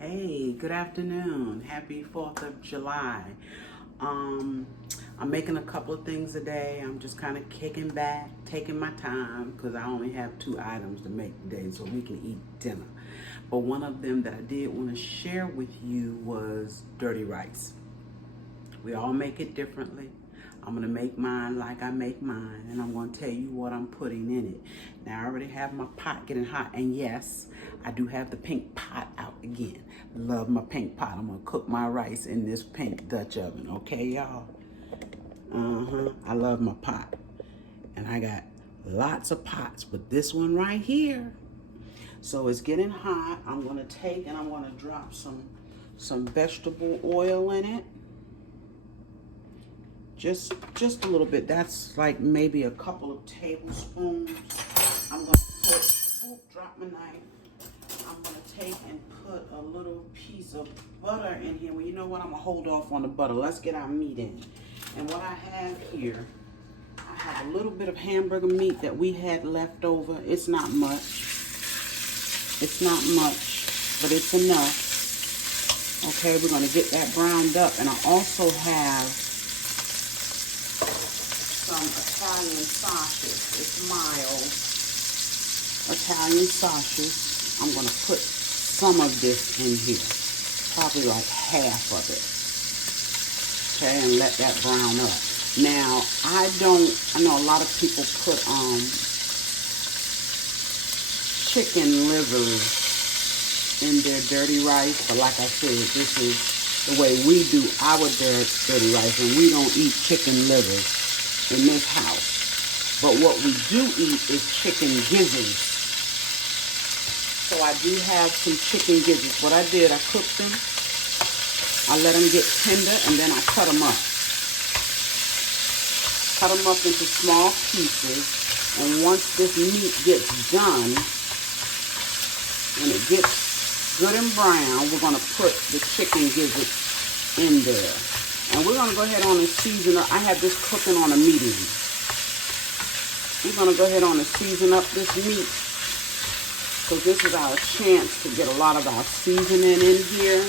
Hey, good afternoon. Happy 4th of July. I'm making a couple of things a day. I'm just kind of kicking back, taking my time because I only have 2 items to make today so we can eat dinner. But one of them that I did want to share with you was dirty rice. We all make it differently. I'm going to make mine like I make mine, and I'm going to tell you what I'm putting in it. Now, I already have my pot getting hot, and yes, I do have the pink pot out again. Love my pink pot. I'm going to cook my rice in this pink Dutch oven, okay, y'all? I love my pot. And I got lots of pots, but this one right here. So it's getting hot. I'm going to take and I'm going to drop some vegetable oil in it. Just a little bit. That's like maybe a couple of tablespoons. I'm going to put, drop my knife. I'm going to take and put a little piece of butter in here. Well, you know what? I'm going to hold off on the butter. Let's get our meat in. And what I have here, I have a little bit of hamburger meat that we had left over. It's not much. It's not much, but it's enough. Okay, we're going to get that browned up. And I also have some Italian sausage. It's mild Italian sausage. I'm going to put some of this in here, probably like half of it. Okay, and let that brown up. Now, I know a lot of people put chicken livers in their dirty rice, but like I said, this is the way we do our dirty rice, and we don't eat chicken livers in this house. But what we do eat is chicken gizzards. So I do have some chicken gizzards. What I did, I cooked them. I let them get tender, and then I cut them up. Cut them up into small pieces. And once this meat gets done, when it gets good and brown, we're going to put the chicken gizzards in there. And we're going to go ahead on and season up. I have this cooking on a medium. We're going to go ahead on and season up this meat, because this is our chance to get a lot of our seasoning in here.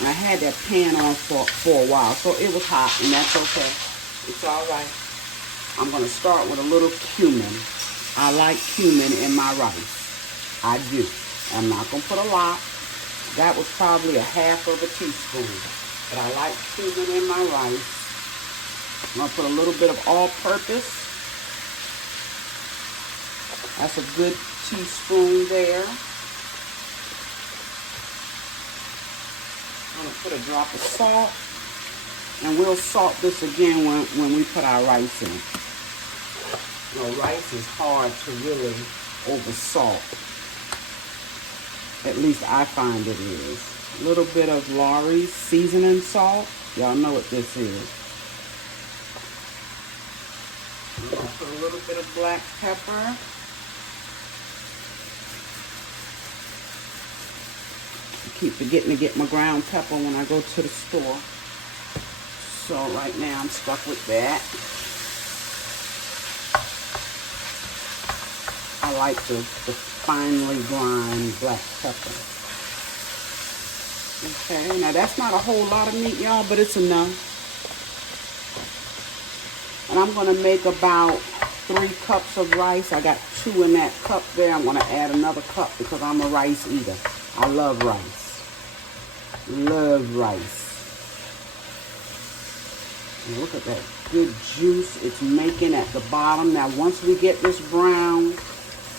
And I had that pan on for a while, so it was hot, and that's okay. It's all right. I'm going to start with a little cumin. I like cumin in my rice. I do. I'm not going to put a lot. That was probably a half of a teaspoon. But I like cumin in my rice. I'm going to put a little bit of all-purpose. That's a good teaspoon there. I'm going to put a drop of salt. And we'll salt this again when we put our rice in. You know, rice is hard to really over-salt. At least I find it is. A little bit of Lawry's seasoning salt. Y'all know what this is. I'm going to put a little bit of black pepper. I keep forgetting to get my ground pepper when I go to the store. So right now I'm stuck with that. I like the finely grind black pepper. Okay, now that's not a whole lot of meat, y'all, but it's enough. And I'm going to make about 3 cups of rice. I got 2 in that cup there. I'm going to add another cup because I'm a rice eater. I love rice. Love rice. And look at that good juice it's making at the bottom. Now, once we get this brown,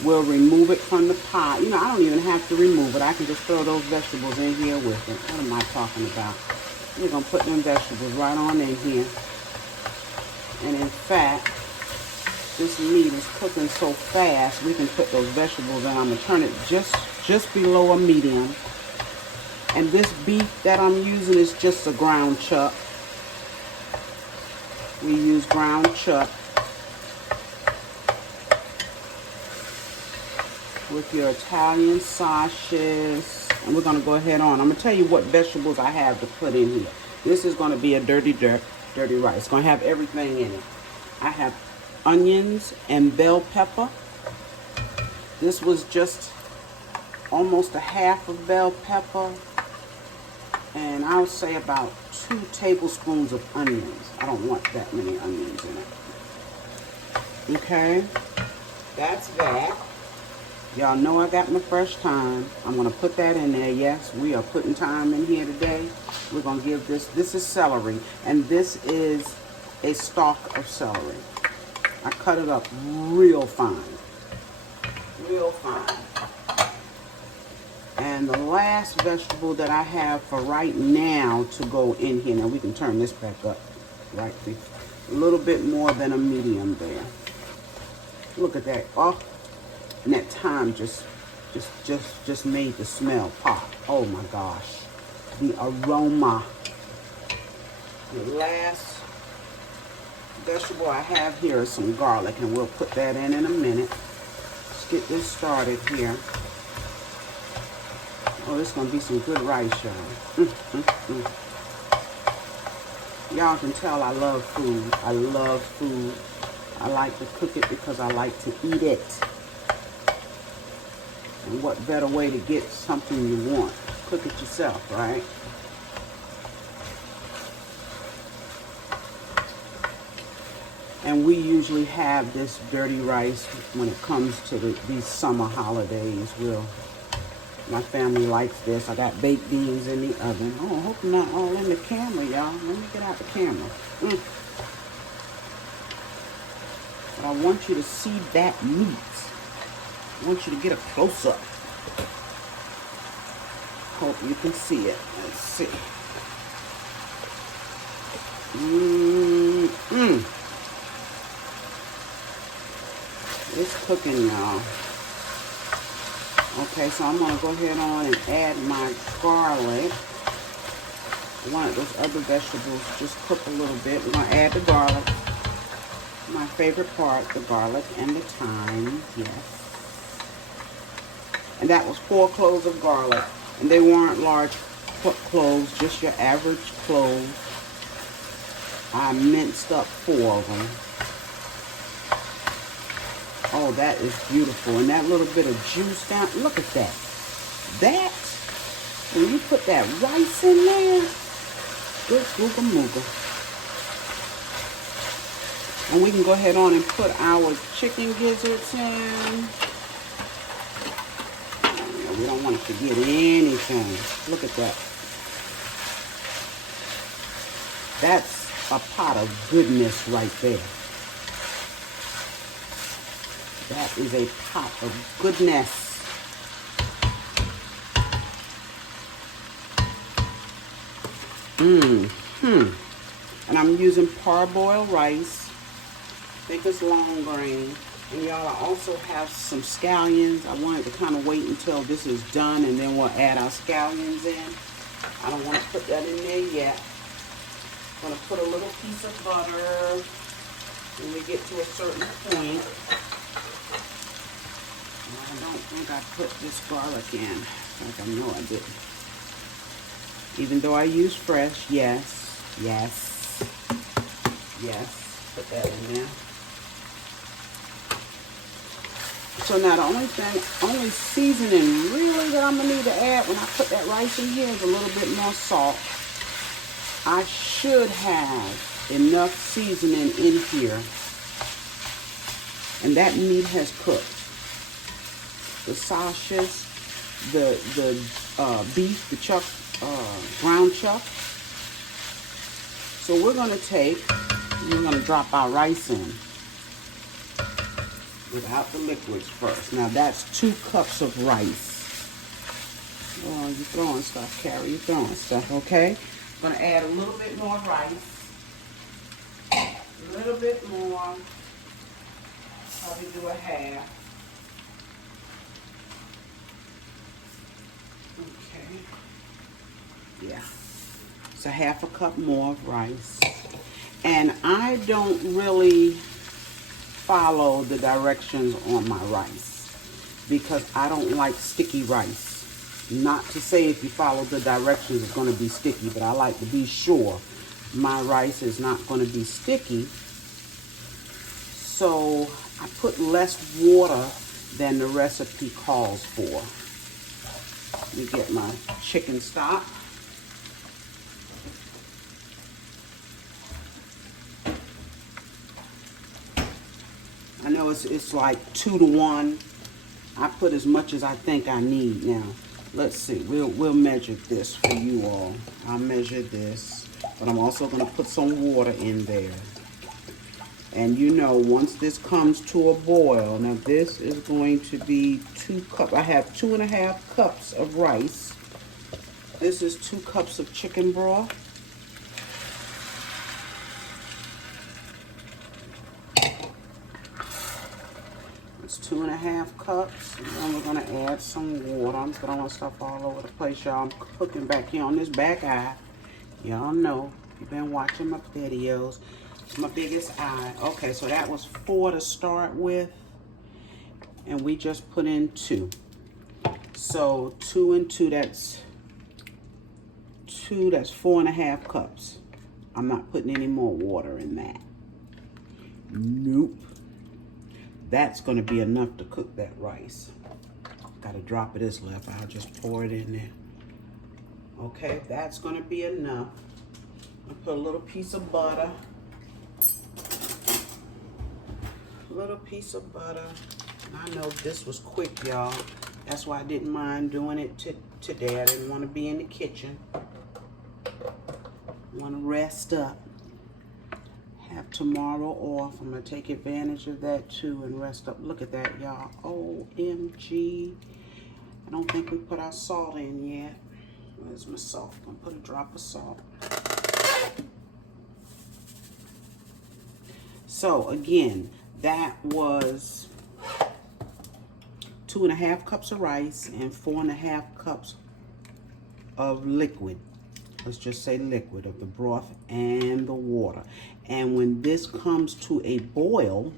we'll remove it from the pot. You know, I don't even have to remove it. I can just throw those vegetables in here with it. What am I talking about? We're going to put them vegetables right on in here. And in fact, this meat is cooking so fast, we can put those vegetables in. I'm going to turn it just below a medium. And this beef that I'm using is just a ground chuck. We use ground chuck. With your Italian sausages. And we're going to go ahead on. I'm going to tell you what vegetables I have to put in here. This is going to be a dirty rice. It's going to have everything in it. I have onions and bell pepper. This was just almost a half of bell pepper, and I'll say about 2 tablespoons of onions. I don't want that many onions in it. Okay, that's that. Y'all know I got my fresh thyme. I'm gonna put that in there. Yes, we are putting thyme in here today. We're gonna give this is celery, and this is a stalk of celery. I cut it up real fine. Real fine. And the last vegetable that I have for right now to go in here, now we can turn this back up, right there. A little bit more than a medium there. Look at that. Oh, and that thyme just made the smell pop. Oh my gosh. The aroma. The last vegetable I have here is some garlic, and we'll put that in a minute. Let's get this started here. Oh, this is going to be some good rice, y'all. Y'all can tell I love food. I love food. I like to cook it because I like to eat it. And what better way to get something you want? Cook it yourself, right? And we usually have this dirty rice when it comes to these summer holidays. My family likes this. I got baked beans in the oven. Oh, I hope I'm not all in the camera, y'all. Let me get out the camera. But I want you to see that meat. I want you to get a close-up. Hope you can see it. Let's see. It's cooking, y'all. Okay, so I'm going to go ahead on and add my garlic. One of those other vegetables just cook a little bit. We're going to add the garlic. My favorite part, the garlic and the thyme. Yes. And that was 4 cloves of garlic. And they weren't large cloves, just your average cloves. I minced up 4 of them. Oh, that is beautiful. And that little bit of juice down, look at that. That, when you put that rice in there, good googa mooga. And we can go ahead on and put our chicken gizzards in. We don't want to forget anything. Look at that. That's a pot of goodness right there. That is a pot of goodness. And I'm using parboiled rice. I think it's long grain. And y'all, I also have some scallions. I wanted to kind of wait until this is done, and then we'll add our scallions in. I don't want to put that in there yet. I'm going to put a little piece of butter when we get to a certain point. I don't think I put this garlic in, like I know I didn't. Even though I use fresh, yes. Put that in there. So now the only seasoning really that I'm gonna need to add when I put that rice in here is a little bit more salt. I should have enough seasoning in here, and that meat has cooked. The sausages, the beef, the chuck, ground chuck. So we're gonna drop our rice in without the liquids first. Now that's 2 cups of rice. Oh, you're throwing stuff, Carrie. You're throwing stuff, okay? I'm gonna add a little bit more rice. A little bit more. Probably do a half. Okay. Yeah. It's a half a cup more of rice. And I don't really follow the directions on my rice because I don't like sticky rice. Not to say if you follow the directions it's going to be sticky, but I like to be sure my rice is not going to be sticky. So I put less water than the recipe calls for. Let me get my chicken stock. I know it's like 2 to 1. I put as much as I think I need now. Let's see. We'll measure this for you all. I'll measure this, but I'm also going to put some water in there. And you know, once this comes to a boil, now this is going to be 2 cups. I have 2.5 cups of rice. This is 2 cups of chicken broth. It's 2.5 cups. And then we're gonna add some water. I'm throwing stuff all over the place, y'all. I'm cooking back here on this back eye. Y'all know, you've been watching my videos. It's my biggest eye. Okay, so that was 4 to start with. And we just put in 2. So 2 and 2, that's 4.5 cups. I'm not putting any more water in that. Nope. That's going to be enough to cook that rice. Got a drop of this left. I'll just pour it in there. Okay, that's going to be enough. I'll put a little piece of butter. A little piece of butter. I know this was quick, y'all. That's why I didn't mind doing it today. I didn't want to be in the kitchen. Want to rest up. Have tomorrow off. I'm going to take advantage of that too and rest up. Look at that, y'all. OMG. I don't think we put our salt in yet. Where's my salt? I'm going to put a drop of salt. So again, that was 2.5 cups of rice and 4.5 cups of liquid. Let's just say liquid of the broth and the water. And when this comes to a boil,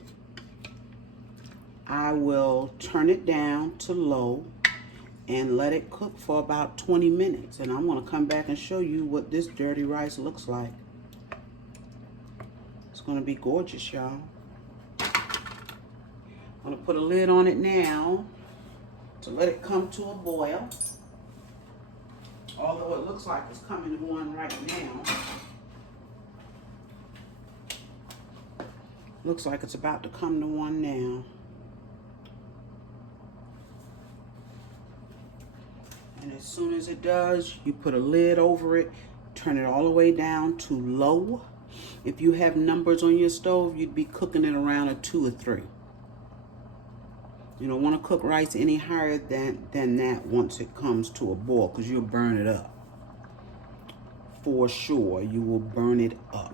I will turn it down to low and let it cook for about 20 minutes. And I'm going to come back and show you what this dirty rice looks like. It's going to be gorgeous, y'all. I'm going to put a lid on it now to let it come to a boil. Although it looks like it's coming to one right now. Looks like it's about to come to one now. And as soon as it does, you put a lid over it, turn it all the way down to low. If you have numbers on your stove, you'd be cooking it around a 2 or 3. You don't want to cook rice any higher than that once it comes to a boil, because you'll burn it up. For sure, you will burn it up.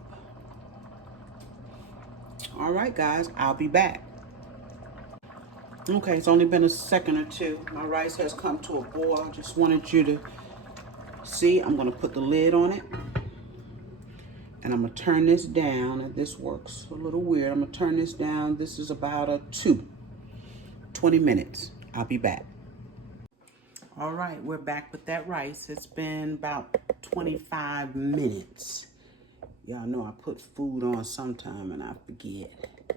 All right, guys, I'll be back. Okay, it's only been a second or two. My rice has come to a boil. I just wanted you to see. I'm going to put the lid on it. And I'm going to turn this down. And this works a little weird. I'm going to turn this down. This is about a 20 minutes. I'll be back. All right, we're back with that rice. It's been about 25 minutes. Y'all know I put food on sometime and I forget. I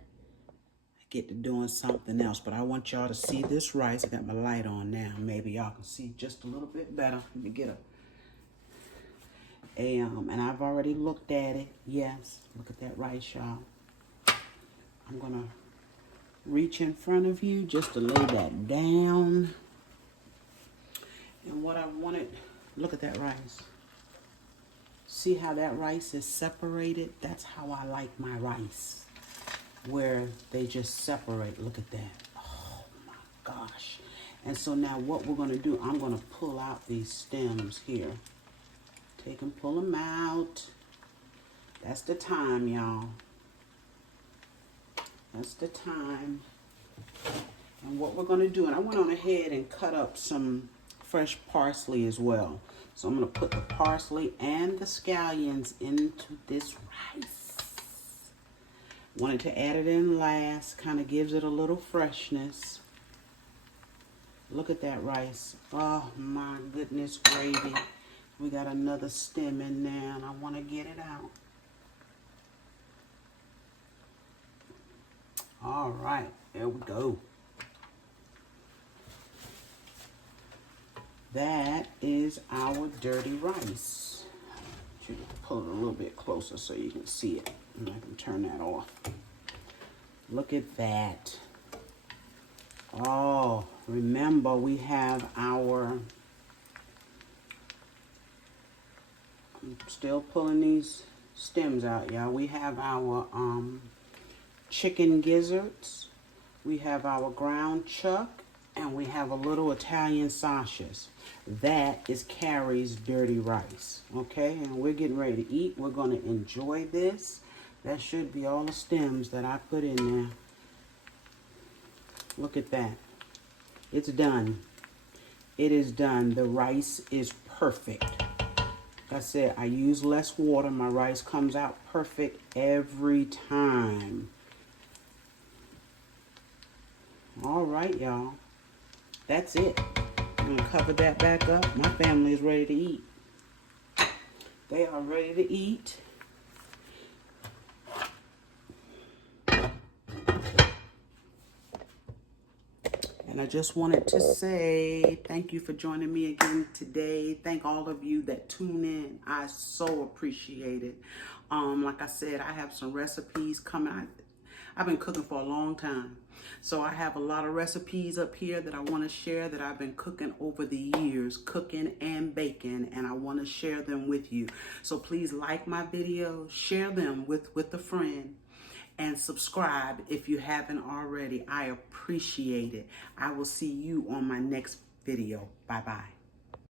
get to doing something else, but I want y'all to see this rice. I got my light on now. Maybe y'all can see just a little bit better. Let me get and I've already looked at it. Yes, look at that rice, y'all. I'm gonna reach in front of you just to lay that down. And what I wanted, look at that rice. See how that rice is separated? That's how I like my rice, where they just separate. Look at that. Oh my gosh. And so now what we're gonna do, I'm gonna pull out these stems here. Take and pull them out. That's the time, y'all. That's the time. And what we're gonna do, and I went on ahead and cut up some fresh parsley as well. So I'm going to put the parsley and the scallions into this rice. Wanted to add it in last. Kind of gives it a little freshness. Look at that rice. Oh my goodness gravy. We got another stem in there and I want to get it out. All right, there we go. that is our dirty rice. Should pull it a little bit closer so you can see it. And I can turn that off. Look at that. Oh, remember we have our, I'm still pulling these stems out, y'all. We have our chicken gizzards. We have our ground chuck. And we have a little Italian sausages. That is Carrie's dirty rice. Okay, and we're getting ready to eat. We're going to enjoy this. That should be all the stems that I put in there. Look at that. It's done. It is done. The rice is perfect. Like I said, I use less water. My rice comes out perfect every time. All right, y'all. That's it. I'm going to cover that back up. My family is ready to eat. They are ready to eat. And I just wanted to say thank you for joining me again today. Thank all of you that tune in. I so appreciate it. Like I said, I have some recipes coming. I've been cooking for a long time. So I have a lot of recipes up here that I want to share that I've been cooking over the years, cooking and baking, and I want to share them with you. So please like my videos, share them with a friend, and subscribe if you haven't already. I appreciate it. I will see you on my next video. Bye-bye.